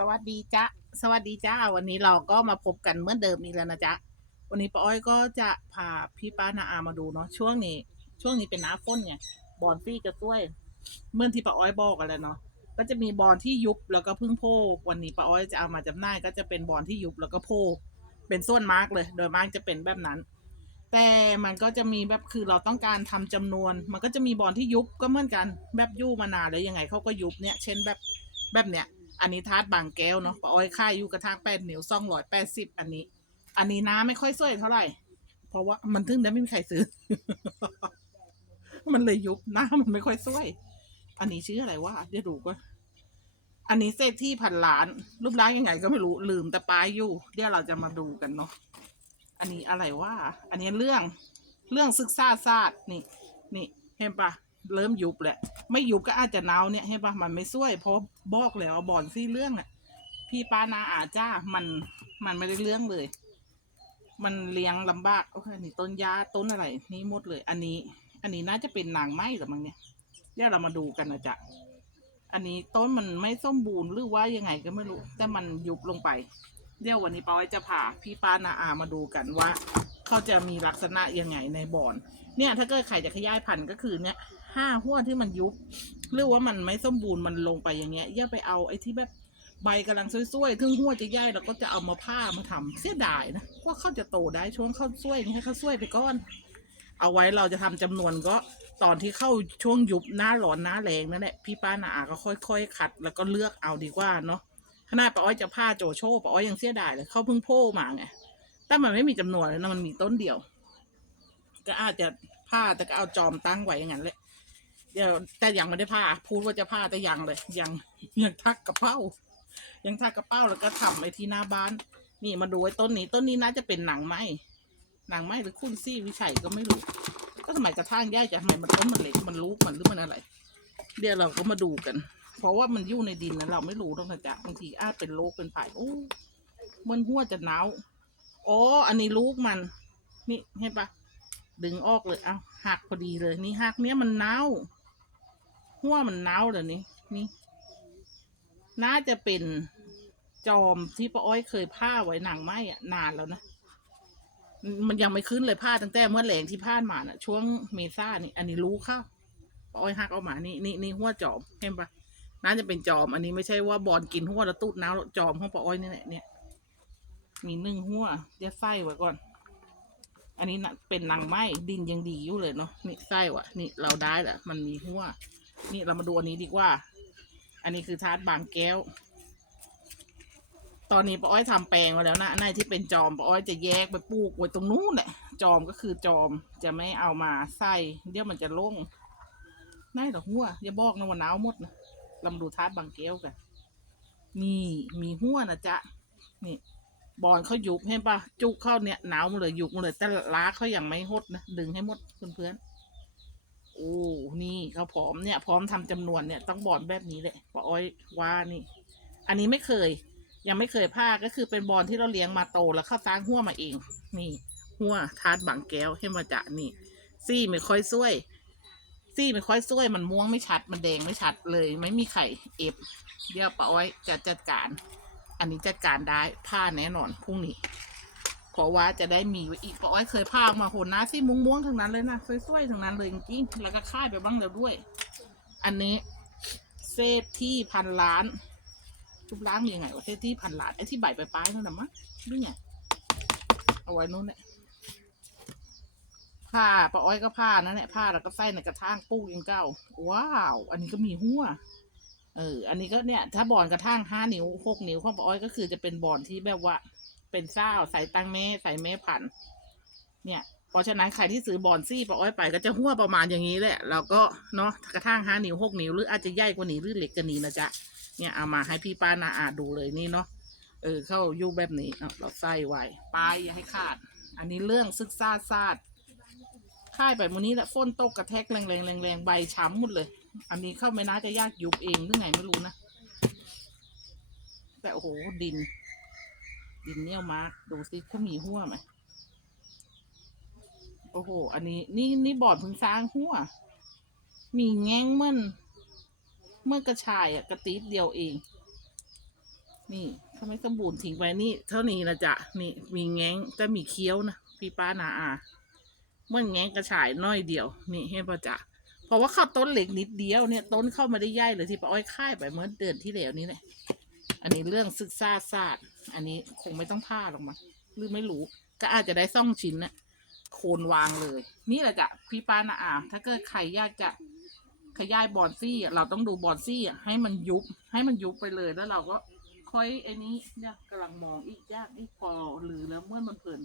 สวัสดีจ้าสวัสดีจ้า วันนี้เราก็มาพบกันเหมือนเดิมอีกแล้วนะจ๊ะ วันนี้ป้าอ้อยก็จะพาพี่ป้านาอามาดูเนาะช่วงนี้ ช่วงนี้เป็นน้าฝนไงบอนฟี่กระต้วยเมื่อที่ป้าอ้อยบอกกันแล้วเนาะก็จะมีบอลที่ยุบแล้วก็พึ่งโพวันนี้ป้าอ้อยจะเอามาจำหน่ายก็จะเป็นบอลที่ยุบแล้วก็โพเป็นส่วนมากเลย โดยมากจะเป็นแบบนั้น แต่มันก็จะมีแบบคือเราต้องการทำจำนวน มันก็จะมีบอลที่ยุบก็เหมือนกันแบบยู่มานานแล้วยังไงเขาก็ยุบเนี่ย เช่นแบบแบบเนี้ย อันนี้ทาร์ตบางแก้วเนาะป้าอ้อยค่ายอยู่กระทางแปดเหนียวซ่องร้อยแปดสิบอันนี้ อันนี้น้าไม่ค่อยสวยเท่าไหร่ เพราะว่ามันถึงได้ไม่มีใครซื้อ มันเลยยุบหน้ามันไม่ค่อยสวย อันนี้ชื่ออะไรวะเดี๋ยวดูก่อนอันนี้เศรษฐีพันล้าน รูปร่างยังไงก็ไม่รู้ลืมแต่ปลายอยู่ เดี๋ยวเราจะมาดูกันเนาะอันนี้อะไรวะอันนี้เรื่อง เรื่องศึกษาศาสตร์นี่ นี่เห็นปะ เริ่มยุบแหละ ไม่ยุบก็อาจจะเน่าเนี่ยเห็นปะมันไม่ช่วยเพราะบอกแล้วว่าบอนซี่เรื่องอะ พี่ป้านาอาจ้ามันมันไม่ได้เรื่องเลย มันเลี้ยงลำบากโอ้ยนี่ต้นยาต้นอะไร นี่หมดเลย อันนี้ อันนี้น่าจะเป็นนางไม้หรือมั้งเนี่ยเดี๋ยวเรามาดูกันนะจ๊ะอันนี้ต้นมันไม่สมบูรณ์หรือว่ายังไงก็ไม่รู้ แต่มันยุบลงไป เดี๋ยววันนี้ป้าอ้อยจะพาพี่ป้านาอามาดูกันว่า เขาจะมีลักษณะยังไงในบ่อน เนี่ย ถ้าเกิดใครจะขยายพันธุ์ก็คือเนี่ย ห้าหัวที่มันยุบหรือว่ามันไม่สมบูรณ์มันลงไปอย่างเงี้ยอย่าไปเอาไอ้ที่แบบใบกำลังสวยๆถึงหัวจะใหญ่เราก็จะเอามาผ้ามาทำเสียดายนะว่าเขาจะโตได้ช่วงเขาสวยนี่ให้เขาสวยไปก่อน เอาไว้เราจะทำจำนวนก็ตอนที่เข้าช่วงยุบหน้าร้อนหน้าแรงนั่นแหละพี่ป้านาอาก็ค่อย ๆ คัด แล้วก็เลือกเอาดีกว่าเนาะขนาดป้าอ้อยจะผ้าโจโฉป้าอ้อยยังเสียดายเลยเขาเพิ่งโพ่มาไงแต่มันไม่มีจำนวนเลยนะมันมีต้นเดียว ก็อาจจะผ้าแต่ก็เอาจอมตั้งไว้อย่างนั้นเลยเดี๋ยว แต่ยังไม่ได้ผ้าพูดว่าจะผ้าแต่ยังเลยยังยังทักกระเป้า ยังทักกระเป้าแล้วก็ทำไอ้ที่หน้าบ้าน นี่มาดูไอ้ต้นนี้ ต้นนี้น่าจะเป็นหนังไม้หนังไม้หรือคุณซี่วิชัยก็ไม่รู้ ก็สมัยกระทั่งแย่จะทำไมมันต้นมันเล็กมันลูกมันหรือมันอะไร เดี๋ยวเราก็มาดูกัน เพราะว่ามันอยู่ในดินนะเราไม่รู้ต้องนะจ๊ะบางทีอาจเป็นโรคเป็นไผ่โอ้มันหัวจะหนาวอ๋ออันนี้ลูกมัน นี่เห็นปะดึงออกเลย เอาหักพอดีเลย นี่หักเนี้ยมันเน่า หัวมันเน่าเลยนี่นี่ น่าจะเป็นจอมที่ป้าอ้อยเคยผ้าไว้หนังไม้อะนานแล้วนะมันยังไม่ขึ้นเลยผ้าตั้งแต่เมื่อแหลงที่ผ่านมาน่ะ ช่วงเมษานี่ อันนี้รู้เข้าป้าอ้อยหักออกมานี่นี่นี่หัวจอมเห็นปะน่าจะเป็นจอม อันนี้ไม่ใช่ว่าบอลกินหัวแล้วตูดน้ำจอมของป้าอ้อยนี่แหละเนี่ย มีหนึ่งหัวเดี๋ยวไส้ไว้ก่อน อันนี้นะเป็นนางไม้ดินยังดีอยู่เลยเนาะนี่ไส้วะนี่เราได้แหละมันมีหัว นี่เรามาดูอันนี้ดีกว่า อันนี้คือทาร์ตบางแก้ว ตอนนี้ป้าอ้อยทำแปลงไว้แล้วนะอันที่เป็นจอมป้าอ้อยจะแยกไปปลูกไว้ตรงนู้นแหละจอมก็คือจอมจะไม่เอามาใส่เดี๋ยวมันจะล่งน่าหรอหัวอย่าบอกนะว่าหนาวหมดนะเรามาดูทาร์ตบางแก้วกันนี่มีหัวนะจ๊ะนี่บอลเขายุบเห็นปะจุกเข้าเนี่ยหนาวมาเลยยุบมาเลยแต่ล้าเขายังไม่หดนะดึงให้หมดเพื่อนๆ โอ้นี่เขาพร้อมเนี่ย พร้อมทำจำนวนเนี่ยต้องบอลแบบนี้เลยป้าอ้อยว่านี่ อันนี้ไม่เคย ยังไม่เคยพาก็คือเป็นบอลที่เราเลี้ยงมาโตแล้วเข้าสร้างหัวมาเอง นี่ หัวทาดบางแก้วให้มาจะนี่ ซี่ไม่ค่อยช่วย ซี่ไม่ค่อยช่วย มันม่วงไม่ชัดมันแดงไม่ชัดเลย ไม่มีไข่เอฟเดี๋ยวป้าอ้อยจะจัดการ อันนี้จัดการได้ผ้าแน่นอนพรุ่งนี้ ราะว่าจะได้มีไว้อีกเพราะว่าเคยผ้ามาโหนนะที่ม่วงๆทั้งนั้นเลยนะสวยๆทั้งนั้นเลยจริงๆแล้วก็ค่ายไปบ้างแล้วด้วย อันนี้เซฟที่พันล้านรูปร่างมียังไงวะเซฟที่พันล้านไอ้ที่ใบไปปลายนั่นน่ะมั้งนี่ไงเอาไว้นู้นเนี่ยผ้าปะอ้อยก็ผ้านั่นแหละผ้าแล้วก็ใส่ในกระถางปูยังเก้าว้าว อันนี้ก็มีหัวเออ อันนี้ก็เนี่ย ถ้าบอลกระทั่งห้านิ้วหกนิ้วของป้าอ้อยก็คือจะเป็นบอลที่แบบว่า เป็นเศร้าใส่ตังแม่ใส่แม่พัน เนี่ยเพราะฉะนั้นใครที่ซื้อบอลซี่ป้าอ้อยไปก็จะหัวประมาณอย่างนี้แหละเราก็เนาะกระทั่งห้านิ้วหกนิ้วหรืออาจจะใหญ่กว่านี้หรือเล็กกว่านี้นะจ๊ะเนี่ยเอามาให้พี่ป้านาอาดูเลยนี่เนาะเออเข้ายู่แบบนี้เเราใส่ไว้ปลายอย่าให้ขาด อันนี้เรื่องซึกซาซาดค่ายไปวันนี้แหละฝนตกกระแทกแรงๆแรงๆใบช้ำหมดเลย อันนี้เข้าไม่น่าจะยากยุบเองหรือไงไม่รู้นะ แต่โอ้โหดิน ดินเนี่ยมาร์กดูสิเขามีหัวไหมโอ้โห อันนี้ นี่นี่บอร์ดเพิ่งสร้างหัว มีแง้งเมื่อนเมื่อกระชายอะกระติบเดียวเอง นี่ถ้าไม่สมบูรณ์ทิ้งไปนี่ เท่านี้นะจ๊ะนี่มีแง้งแต่มีเคี้ยวนะพี่ป้านาอาเมื่อแง้งกระฉายน้อยเดียว นี่ให้ป่ะจ๊ะเพราะว่าเข้าต้นเหล็กนิดเดียวเนี่ยต้นเข้ามาได้ย่ายเลยที่ป้าอ้อยค่ายไปเมื่อเดือนที่แล้วนี้เนี่ย อันนี้เรื่องศึกษาศาสตร์อันนี้คงไม่ต้องพลาดหรอกมั้งหรือไม่รู้ ก็อาจจะได้ซ่องชิ้นนะโคนวางเลย นี่แหละจ้ะพี่ป้านาอาถ้าเกิดใครอยากจะขยายบอนซี่เราต้องดูบอนซี่ให้มันยุบ ให้มันยุบไปเลยแล้วเราก็ค่อยไอ้นี้เนี่ยกำลังมองอีกยากอีกพอหรือแล้วเมื่อมันเพลิน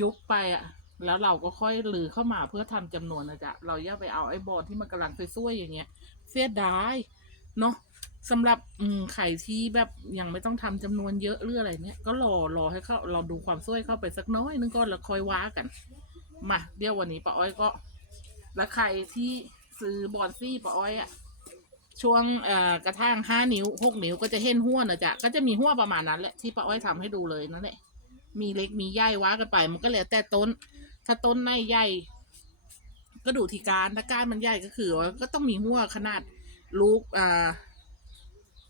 ยุบไปอะ แล้วเราก็ค่อยหรือเข้ามาเพื่อทำจำนวนนะจ๊ะเราอย่าไปเอาไอ้บอลที่มันกำลังซุยๆอย่างเงี้ย เสียดายเนาะ สำหรับอืไข่ที่แบบยังไม่ต้องทำจำนวนเยอะหรืออะไรเนี้ยก็รอรอให้เขาเราดูความซุยเข้าไปสักน้อยนึงก่อนแล้วค่อยว้ากันมาเดี๋ยววันนี้ป้าอ้อยก็ แล้วใครที่ซื้อบอนซี่ป้าอ้อยอะช่วงเอ่อกระทั่งห้านิ้วหกนิ้วก็จะเห็นหัวนะจ๊ะก็จะมีหัวประมาณนั้นแหละที่ป้าอ้อยทำให้ดูเลยนั่นแหละมีเล็กมีใหญ่ว้ากันไป มันก็แล้วแต่ต้น ถ้าต้นในใหญ่ก็ดูที่การถ้าการมันใหญ่ก็คือว่าก็ต้องมีหัวขนาดลูกอ่า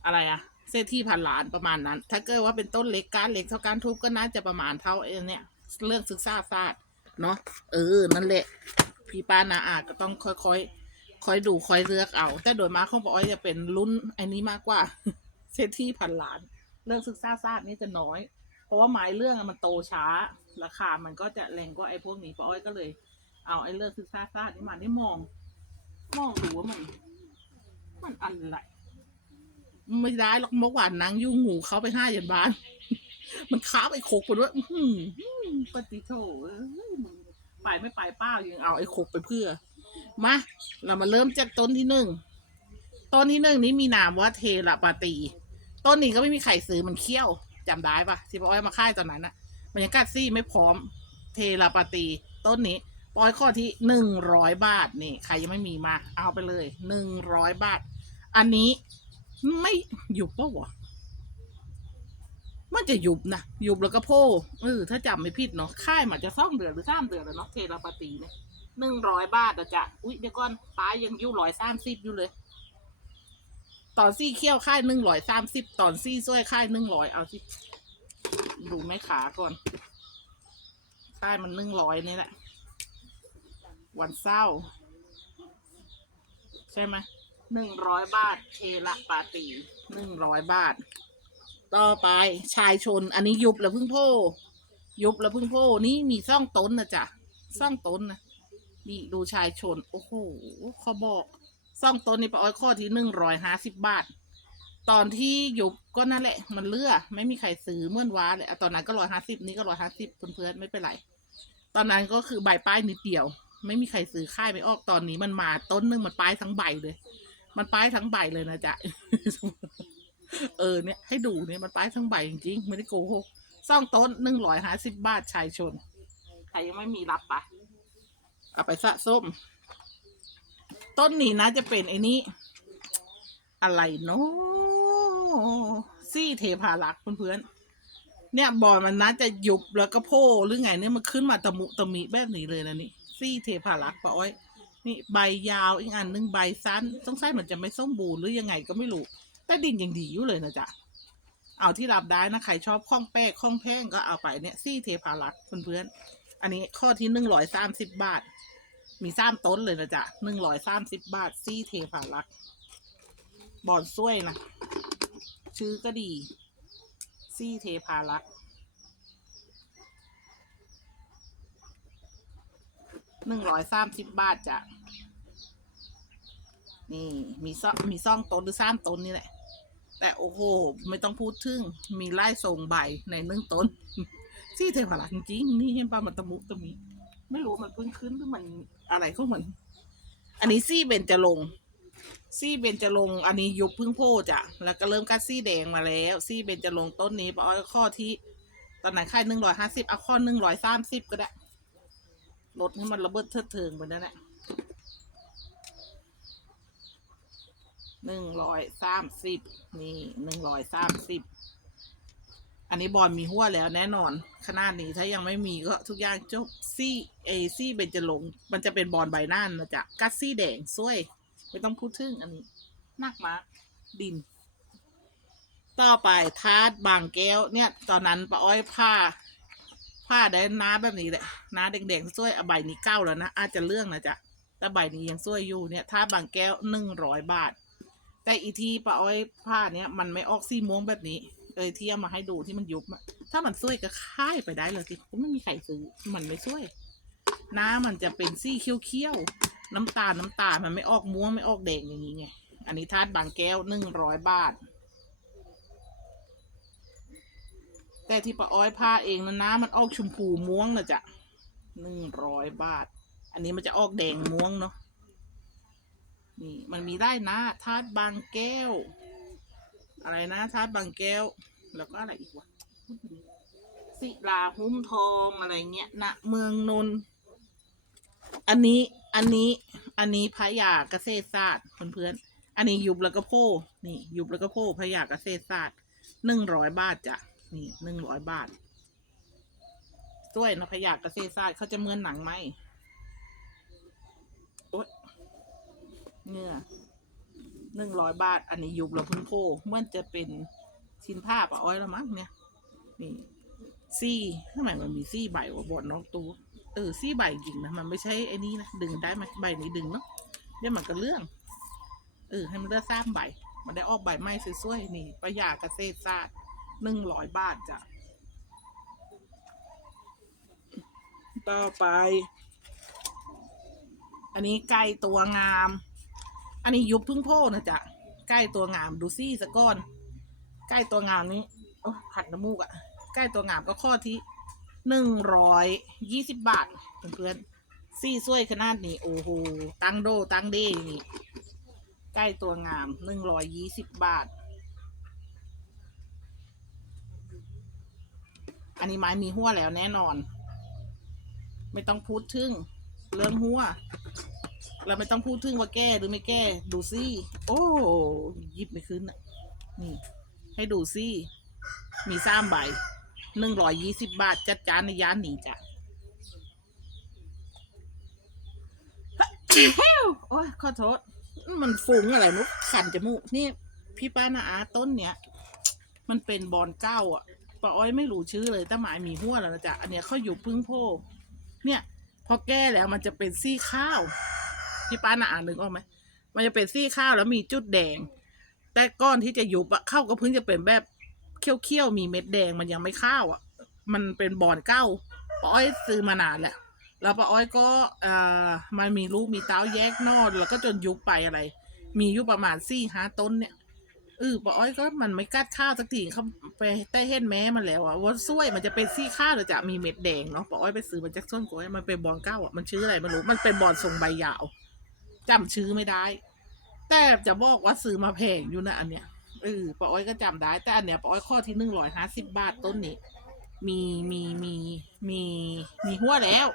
อะไรอะเศรษฐีพันล้านประมาณนั้น ถ้าเกิดว่าเป็นต้นเล็กก้ารเล็กเท่าก้ารทุบก็น่าจะประมาณเท่าไอ้เนี่ยเรื่องศึกษาศาสตร์เนาะเออ นั่นแหละ พี่ป้านาอาก็ต้องค่อยๆคอยดูคอยเลือกเอา แต่โดยมากของปอ้อยจะเป็นรุ่นไอ้นี้มากกว่าเศรษฐีพันล้าน เรื่องศึกษาศาสตร์นี่จะน้อย เพราะว่าไม้เรื่องมันโตช้า ราคามันก็จะแรงกว่าไอ้พวกนี้ปอ้อยก็เลย เอาไอ้เรื่องศึกษาศาสตร์นี่มาได้มอง มองดูว่ามัน มันอะไร ไม่ได้หรอกเมื่อวานนางยุ่งงูเขาไปห้ายันบาน มันค้าไปโคกไปด้วยอื้อหือปฏิโถไปไม่ไปป้ายังเอาไอ้โคกไปเพื่อ มา เรามาเริ่มจากต้นที่หนึ่ง ต้นที่หนึ่งนี้มีนามว่าเทระปาตี ต้นนี้ก็ไม่มีใครซื้อมันเคี้ยวจำได้ปะที่ป้าอ้อยมาค่ายตอนนั้นนะบรรยากาศซี่ไม่พร้อม เทระปาตี ต้นนี้ปอยข้อที่หนึ่งร้อยบาทนี่ใครยังไม่มีมา เอาไปเลยหนึ่งร้อยบาท อันนี้ ไม่หยุบปะวะมันจะหยุบนะหยุบแล้วก็โพเออถ้าจำไม่ผิดเนาะค่ายมันจะซ่องเดือนหรือสามเดือนแล้วเนาะเทราปาตีเนี่ยหนึ่งร้อยบาทอะจ้ะอุ้ยเดี๋ยวก่อนป้ายังยู่ร้อยสามสิบอยู่เลย ตอนซี่เคี่ยวค่ายหนึ่งร้อยสามสิบตอนซี่ซ้วยค่ายหนึ่งร้อยเอาสิดูแม่ขาก่อนค่ายมันหนึ่งร้อยนี่แหละ วันเศร้า ใช่ไหม หนึ่งร้อยบาทเทระปาตีหนึ่งร้อยบาท ต่อไปชายชน อันนี้ยุบแล้วพึ่งโพยุบแล้วพึ่งโพนี่มีซ่องต้นนะจ๊ะซ่องต้นนะนี่ดูชายชน โอ้โหเขาบอกซ่องต้นนี่ปะอ้อยข้อที่หนึ่งร้อยห้าสิบบาท ตอนที่ยุบก็นั่นแหละ มันเลือไม่มีใครซื้อเมื่อนว้าเลยตอนนั้นก็ร้อยห้าสิบนี่ก็ร้อยห้าสิบเพื่อนๆไม่เป็นไรตอนนั้นก็คือใบป้ายนิดเดียว ไม่มีใครซื้อค่ายไม่ออกตอนนี้มันมาต้นหนึงมันป้ายทั้งใบเลย มันป้ายทั้งใบเลยนะจ๊ะ เออเนี่ยให้ดูเนี่ยมันป้ายทั้งใบจริงๆไม่ได้โกหกซ่องต้นหนึ่งร้อยห้าสิบบาทชายชน ใครยังไม่มีรับปะเอาไปสะส้ม ต้นนี้นะจะเป็นไอ้นี้ อะไรเนาะซี่เทพารักษ์เพื่อนๆ เนี่ยบอลมันน่าจะยุบแล้วก็โพหรือไงเนี่ยมันขึ้นมาตะมุตะมิแบบนี้เลยนะนี่ซี่เทพารักษ์ปะอ้อย นี่ใบยาวอีกอันหนึ่งใบสั้นต้องใส่เหมือนจะไม่ส้มบูรหรือยังไงก็ไม่รู้แต่ดินยังดีอยู่เลยนะจ๊ะเอาที่รับได้นะใครชอบข้องแป้งข้องแป้งก็เอาไปเนี่ยซี่เทพารักเพื่อนๆอันนี้ข้อที่หนึ่งร้อยสามสิบบาท มีสามต้นเลยนะจ๊ะหนึ่งร้อยสามสิบบาท ซี่เทพารักบอนซ้วยนะชื่อก็ดี ซี่เทพารัก หนึ่งร้อยสามสิบบาทจ้ะ นี่มีซ่องมีซ่องต้นหรือสามต้นนี่แหละ แต่โอ้โห ไม่ต้องพูดถึง มีไล่ส่งใบในหนึ่งต้นที่เทพารักจริง นี่เห็นปลามันตะมุตะมี ไม่รู้มันเพิ่งขึ้นหรือมันอะไรของมัน อันนี้ซี่เบญจรงซี่เบญจรงอันนี้ยุบพึ่งโพจ้ะ แล้วก็เริ่มกัดซี่แดงมาแล้ว ซี่เบญจรงต้นนี้ปอยข้อที่ ตอนไหนค่ายหนึ่งร้อยห้าสิบเอาข้อหนึ่งร้อยสามสิบก็ได้ ลดให้มันระเบิดเทิดเทิงไปนั่นแหละหนึ่งร้อยสามสิบนี่หนึ่งร้อยสามสิบอันนี้บอลมีหัวแล้วแน่นอน ขนาดนี้ถ้ายังไม่มีก็ทุกอย่างจบซี่เอซี่เบนจะลง มันจะเป็นบอลใบหน้านะจ๊ะกัดซี่แดงซ้วย ไม่ต้องพูดถึงอันนี้นักมากดินตต่อไปทาดบางแก้วเนี่ย ตอนนั้นป้าอ้อยผ้า ผ้าได้น้าแบบนี้แหละน้าแดงๆสวยอใบนี้เก้าแล้วนะอาจจะเรื่องนะจ๊ะแต่ใบนี้ยังสวยอยู่เนี่ยทาบางแก้วหนึ่งร้อยบาท แต่อีทีป้าอ้อยผ้าเนี่ยมันไม่ออกสีม่วงแบบนี้เอยที่เอามาให้ดูที่มันยุบถ้ามันสวยก็ค่ายไปได้เลยสิก็ไม่มีใครซื้อมันไม่สวยน้ำมันจะเป็นสีเขี้ยวๆน้ำตาลน้ำตาลมันไม่ออกม่วงไม่ออกแดงอย่างนี้ไงอันนี้ทาดบางแก้วหนึ่งร้อยบาท แต่ที่ป้าอ้อยผ้าเองนะน้ำมันออกชมพูม่วงนะจ๊ะหนึ่งร้อยบาท อันนี้มันจะออกแดงม่วงเนาะนี่มันมีได้นะทาดบางแก้ว อะไรนะทาดบางแก้ว แล้วก็อะไรอีกวะศิลาหุ้มทองอะไรเงี้ยณเมืองนน อันนี้อันนี้ อันนี้พระยาเกษตรศาสตร์เพื่อนๆอันนี้ยุบแล้วก็โพนี่ยุบแล้วก็โพพระยาเกษตรศาสตร์หนึ่งร้อยบาทจ้ะ นี่หนึ่งร้อยบาทด้วยนะพยากรศาสตร์เขาจะเมือนหนังไหมโอ๊ยเนื้อหนึ่งร้อยบาท อันนี้ยุบแล้วพึ่งโพเมื่อจะเป็นชิ้นผ้าปะอ้อยแล้วมั้งเนี่ย นี่ซี่ทำไมมันมีซี่ใบวะบอดนอกตู้เออซี่ใบจริงนะมันไม่ใช่ไอ้นี่นะดึงได้ไหมใบนี้ดึงเนาะเดี๋ยวมันก็เรื่อง เออให้มันเลือกสามใบ มันได้ออกใบไม้สวยๆนี่ประหยัดเกรศาสตร์ หนึ่งร้อยบาทจ้ะ ต่อไป อันนี้ไก่ตัวงาม อันนี้ยุบพึ่งโพนะจ๊ะไก่ตัวงามดูซี่สะก้อนใกล้ตัวงามนี้โอ้ขัดน้ำมูกอะใกล้ตัวงามก็ข้อที่หนึ่งร้อยยี่สิบบาทเพื่อนๆซี่สวยขนาดนี้ โอ้โห ตั้งโด ตั้งเดอย่างนี้ใกล้ตัวงามหนึ่งร้อยยี่สิบบาท อันนี้ไม้มีหัวแล้วแน่นอน ไม่ต้องพูดถึงเรื่องหัว เราไม่ต้องพูดถึงว่าแก้หรือไม่แก้ ดูซี่โอ้หยิบไม่ขึ้นอะนี่ ให้ดูซิมีสามใบหนึ่งร้อยยี่สิบบาท จัดจานในย่านนี้จ้ะโอ้ยขอโทษ มันฟุ้งอะไรนุกขันจมูกนี่ พี่ป้านาอาต้นเนี้ย มันเป็นบอลเก้าอะ ป้าอ้อยไม่รู้ชื่อเลยแต่หมายมีหัวแล้วนะจ๊ะอันเนี้ยเขาอยู่พึ่งโพเนี่ย พอแก้แล้วมันจะเป็นซี่ข้าวพี่ป้านาอ่านนึกออกไหมมันจะเป็นซี่ข้าวแล้วมีจุดแดง แต่ก้อนที่จะยุบอะเข้าก็เพิ่งจะเป็นแบบเคี้ยวๆมีเม็ดแดงมันยังไม่ข้าวอะมันเป็นบอนเก้าป้าอ้อยซื้อมานานแหละแล้วป้าอ้อยก็อ่ามันมีลูกมีเต้าแยกนอดแล้วก็จนยุบไปอะไร มีอยู่ประมาณสี่ห้าต้นเนี่ย ออป้าอ้อยก็มันไม่กัดข้าวสักทีเขาไปได้เห็นแม้มันแล้วอะว่าซ้วยมันจะเป็นซี่ข้าวหรือจะมีเม็ดแดงเนาะป้าอ้อยไปซื้อมาจากส้นกล้วยมันเป็นบอนเก้าอะมันชื่ออะไรไม่รู้มันเป็นบอนทรงใบยาวจำชื่อไม่ได้ แต่จะบอกว่าซื้อมาแพงอยู่นะอันเนี้ยเออป้าอ้อยก็จำได้ แต่อันเนี้ยป้าอ้อยข้อที่หนึ่งร้อยห้าสิบบาทต้นนี้มีมีมีมีมีหัวแล้ว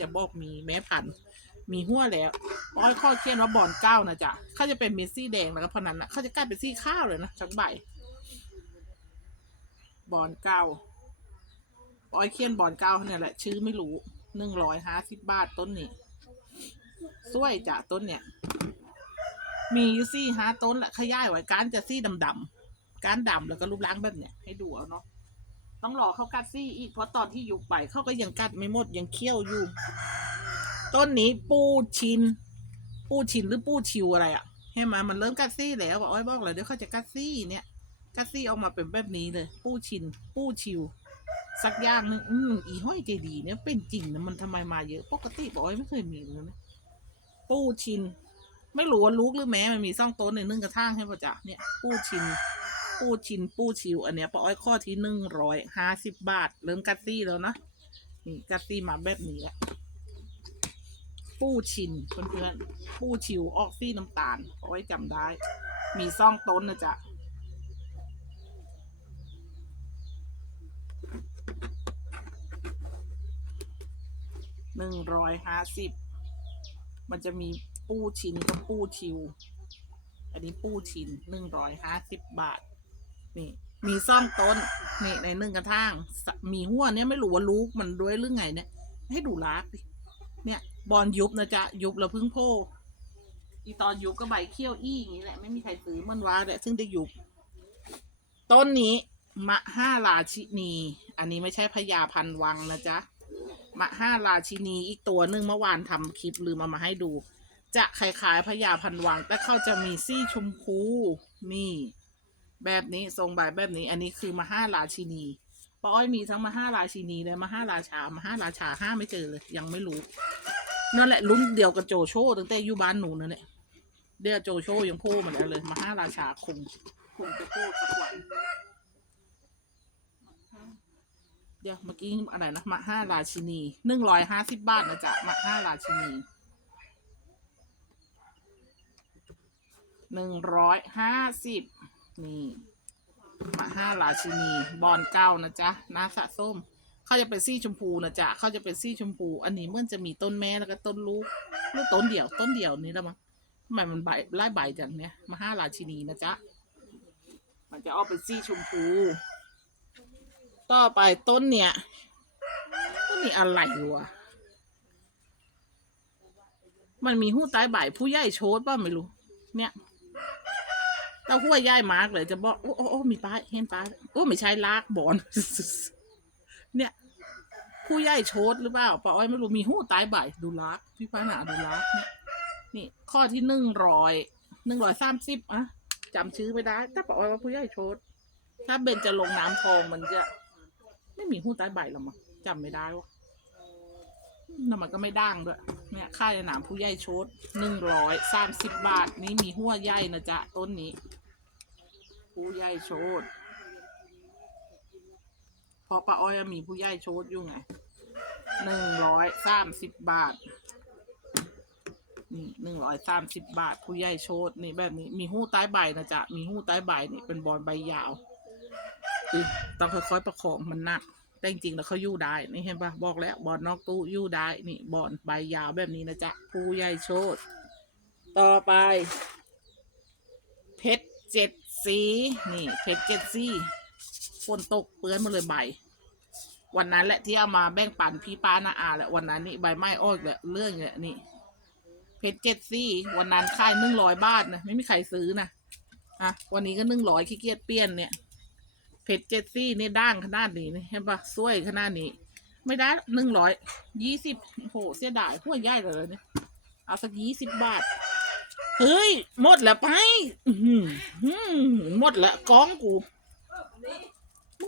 จะบอกมีแม่พันธุ์ มีหัวแล้วป้อ้อยข้อเขียนว่าบอนเก้านะจ๊ะเขาจะเป็นเมสซี่แดงแล้วก็พอนั้นนะเขาจะกลายเป็นซี่ข้าวเลยนะจักใบบอนเก้าป้อ้อยเขียนบอนเก้าเนี่ยแหละ ชื่อไม่รู้หนึ่งร้อยห้าสิบบาทต้นนี้สวยจ้ะต้นเนี่ย มีอยู่ซี่ห้าต้นแหละขยายไว้การจะซี่ดำๆการดำแล้วก็รูปร่างแบบเนี้ยให้ดูเอาเนาะต้องรอเขากัดซี่อีกเพราะตอนที่อยู่ไปเขาก็ยังกัดไม่หมดยังเคี้ยวอยู่ ต้นนี้ปูชิน ปูชินหรือปูชิวอะไรอะ่ะใช่ไหมมันเริ่มกัดซี่แล้วบอกอ้อยบอกเลยเดี๋ยวเขาจะกัดซี่เนี่ยกัดซี่ออกมาเป็นแบบนี้เลย ปูชิน ปูชิว สักอย่างหนึ่งอืมอีห้อยใจดีเนี่ยเป็นจริงนะมันทำไมมาเยอะปกติบอกอ้อยไม่เคยมีเลยนะปูชิน ไม่รู้ว่าลูกหรือแม้มันมีซ่องโต๊ะในนึ่งกระทั่งให้ป่ะจ๊ะเนี่ย ปูชินปูชินปูชิว อันเนี้ยป้าอ้อยข้อที่หนึ่งร้อยห้าสิบบาท เริ่มกัดซี่แล้วนะนี่กัดซี่มาแบบนี้แหละ ปูชินเพื่อนๆ ปูชิวออกซี่น้ำตาลป้าอ้จำได้ มีซ่องต้นนะจ๊ะหนึ่งร้อยห้าสิบ มันจะมีปูชินกับปูชิว อันนี้ปูชินหนึ่งร้อยห้าสิบบาท นี่มีซ่อมต้นนี่ในหนึ่งกระทั่งมีหัวเนี่ยไม่รู้ว่าลูกมันด้วยหรือไงเนี่ย ให้ดูลากดิเนี่ย บอลยุบนะจ๊ะ ยุบแล้วพึ่งโพอีตอนยุบก็ใบเขี้ยวอี้อย่างนี้แหละ ไม่มีใครซื้อมันว้าแหละซึ่งได้ยุบ ต้นนี้ มะห้าราชินี อันนี้ไม่ใช่พญาพันวังนะจ๊ะ มะห้าราชินีอีกตัวหนึ่งเมื่อวานทำคลิปลืมเอามาให้ดู จะคล้ายๆพญาพันวัง แต่เขาจะมีซี่ชมพูนี่แบบนี้ทรงแบบแบบนี้ อันนี้คือมห้าราชินีป้าอ้อยมีทั้งมห้าราชินีและมห้าราชามห้าราชาห้าไม่เจอเลยยังไม่รู้ นั่นแหละรุ่นเดียวกับโจโฉตั้งแต่อยู่บ้านหนูนั่นแหละเดียวโจโฉยังโพูดมาแล้วเลยมาห้าราชาคงคงจะโพูดสักวันเดี๋ยวเมื่อกี้อะไรนะมาห้าราชินีหนึ่งร้อยห้าสิบบาทนะจ๊ะมาห้าราชินีหนึ่งร้อยห้าสิบนี่มาห้าราชินี บอลเก้านะจ๊ะน้าสะส้ม เขาจะเป็นซี่ชมพูนะจ๊ะเขาจะเป็นซี่ชมพู อันนี้มันจะมีต้นแม่แล้วก็ต้นลูกลูกต้นเดี่ยวต้นเดี่ยวนี่แล้วมั้งทำไมมันใบไล่ใบจังเนี้ยมาห้าราชินีนะจ๊ะมันจะออกเป็นซี่ชมพู ต่อไปต้นเนี่ยต้นนี้อะไรวะมันมีหู้ใต้ใบผู้ใหญ่โชดป่ะไม่รู้ เนี่ยเต้าหัวย่ายมากเลยจะบอกโอ้โอ้โอ้มีปลายเห็นปลาโอ้ไม่ใช่ลากบอล เนี่ยผู้ใหญ่โชดหรือเปล่าป้าอ้อยไม่รู้มีหู้ตายบ่ายดูลักพี่ป้าหนาดูลักเนี่ยนี่ ข้อที่หนึ่งร้อยหนึ่งร้อยสามสิบอะจำชื่อไม่ได้แต่ป้าอ้อยว่าผู้ใหญ่โชดถ้าเบนจะลงน้ำทองมันจะ ไม่มีหู้ตายบ่ายหรอมั้งจำไม่ได้วะแล้วมันก็ไม่ด่างด้วย เนี่ยค่าสนามผู้ใหญ่โชดหนึ่งร้อยสามสิบบาท นี่มีหัวใหญ่นะจ๊ะ ต้นนี้ ผู้ใหญ่โชด พราะป้าอ้อยมีผู้ใหญ่โชดอยู่ไงหนึ่งร้อยสามสิบบาท นี่หนึ่งร้อยสามสิบบาท ผู้ใหญ่โชดนี่แบบนี้ มีหู้ใต้ใบนะจ๊ะ มีหู้ใต้ใบนี่เป็นบอลใบยาวต้องค่อยๆประคองมันหนัก แต่จริงๆแล้วเขาอยู่ได้ นี่เห็นปะบอกแล้วบอลนอกตู้อยู่ได้ นี่บอลใบยาวแบบนี้นะจ๊ะ ผู้ใหญ่โชดต่อไป เพชรเจ็ดสี นี่ เพชรเจ็ดสี นตกเปื้อนหมาเลยใบ วันนั้นแหละที่เอามาแบ่งปันพี่ป้านาอาแหละวันนั้นนี่ใบไม้ออกเลยเรื่องเนี่ยนี่ เพชรเจ็ดสีวันนั้นขายหนึ่งร้อยบาทนะไม่มีใครซื้อนะอะวันนี้ก็หนึ่งร้อยขี้เกียจเปลี่ยนเนี่ยเพชรเจ็ดซี่นี่ด่างขนาดนี้นี่เห็นปะสวยขนาดนี้ ไม่ได้หนึ่งร้อยยี่สิบโหเสียดายหัวใหญ่เลยเนี่ยเอาสักยี่สิบบาทเฮ้ย หมดแล้วไปหือหือหมดแล้วกองกู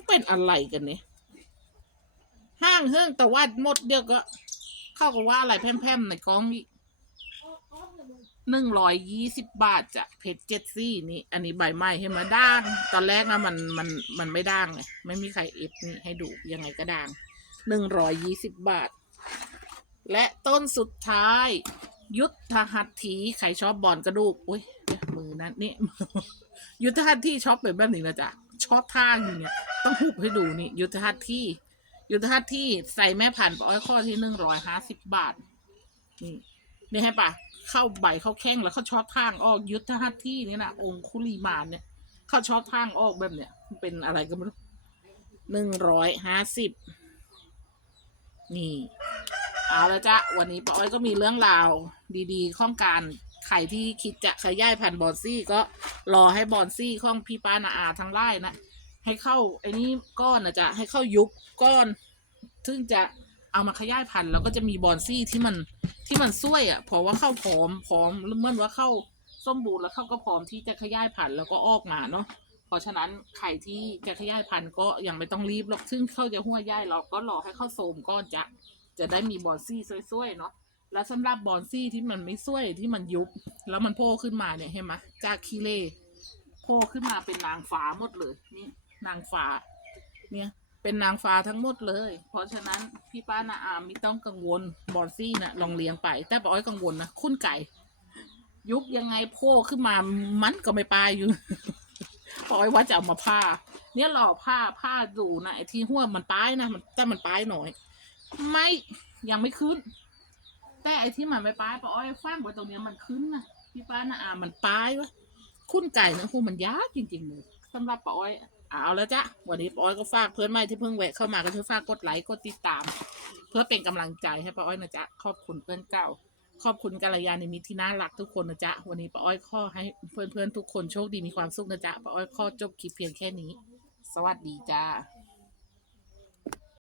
เป็นอะไรกันเนี่ยห้างเฮืองแต่ว่าหมดเดียวก็ เข้ากับว่าอะไรแพร่มๆในกองอีกหนึ่งร้อยยี่สิบบาทจะเพชรเจ็ดซี่นี่ อันนี้ใบไม้ให้มาด่าง ตอนแรกนะมันมันมันไม่ด่างไงไม่มีใครเอฟนี่ให้ดูยังไงก็ด่างหนึ่งร้อยยี่สิบบาท และต้นสุดท้าย ยุทธหัตถีใครชอบบอลกระดูกอุ้ยมือนั้นนี่ ยุทธหัตถีชอบเป็นแบบนี้นะจ๊ะ ชอบท่าอยู่เนี่ย ต้องหุบให้ดูนี่ ยุทธหัตถียุทธหัตถีใส่แม่พันปอ้อยข้อที่หนึ่งร้อยห้าสิบบาท นี่นี่ให้ปะเข้าใบเข้าแข้งแล้วเขาชอบทางออกยุทธหัตถีนี่นะองคุลีมานเนี่ยเขาชอบทางออกแบบเนี้ยเป็นอะไรก็ไม่รู้หนึ่งร้อยห้าสิบนี่ เอาละจ้ะวันนี้ป้าอ้อยก็มีเรื่องราวดีๆข้องการ ใครที่คิดจะขยายพันธุ์บอนซี่ก็รอให้บอนซี่ข้องพี่ป้านาอาทั้งไร่นะให้เข้าไอ้นี่ก้อนนะจ๊ะให้เข้ายุบก้อน ซึ่งจะเอามาขยายพันธุ์แล้วก็จะมีบอนซี่ที่มันที่มันช่วยอะเพราะว่าเข้าพร้อมพร้อมเมื่อว่าเข้าส้มบูรแล้วเข้าก็พร้อมที่จะขยายพันธุ์แล้วก็ออกมาเนาะเพราะฉะนั้นใครที่จะขยายพันธุ์ก็ยังไม่ต้องรีบหรอกซึ่งเข้าจะหัวย่ายเราก็รอให้เข้าโสมก้อนจะจะได้มีบอนซี่สวยๆเนาะ แล้วสำหรับบอนซี่ที่มันไม่สวยที่มันยุบ แล้วมันโผล่ขึ้นมาเนี่ยเห็นไหมจากคีเล่โผล่ขึ้นมาเป็นนางฟ้าหมดเลยนี่นางฟ้าเนี่ยเป็นนางฟ้าทั้งหมดเลย เพราะฉะนั้นพี่ป้านาอามไม่ต้องกังวลบอนซี่นะลองเลี้ยงไป แต่ป้าอ้อยกังวลนะคุ้นไก่ ยุบยังไงโผล่ขึ้นมามันก็ไม่ปลายอยู่ป้าอ้อยว่าจะเอามาผ้า เนี่ยหล่อผ้าผ้าดูนะไอ้ที่หัวมันปลายนะมันแต่มันปลายหน่อย ไม่ยังไม่ขึ้น แต่ไอ้ที่มันไม่ป้ายปอ้อยฟังไว้ตรงเนี้ยมันขึ้นนะพี่ป้านะอ่ามันป้ายวะคุ้นไก่นะคูมันยากจริงๆเลยสำหรับปอ้อยเอาแล้วจ้ะวันนี้ปอ้อยก็ฝากเพื่อนใหม่ที่เพิ่งแวะเข้ามาก็ช่วยฝากกดไลค์กดติดตาม เพื่อเป็นกำลังใจให้ปอ้อยนะจ๊ะขอบคุณเพื่อนเก่า ขอบคุณกัลยาณมิตรที่น่ารักทุกคนนะจ๊ะวันนี้ปอ้อยข้อให้เพื่อนๆทุกคนโชคดีมีความสุขนะจ๊ะปอ้อยข้อจบคลิปเพียงแค่นี้ สวัสดีจ้า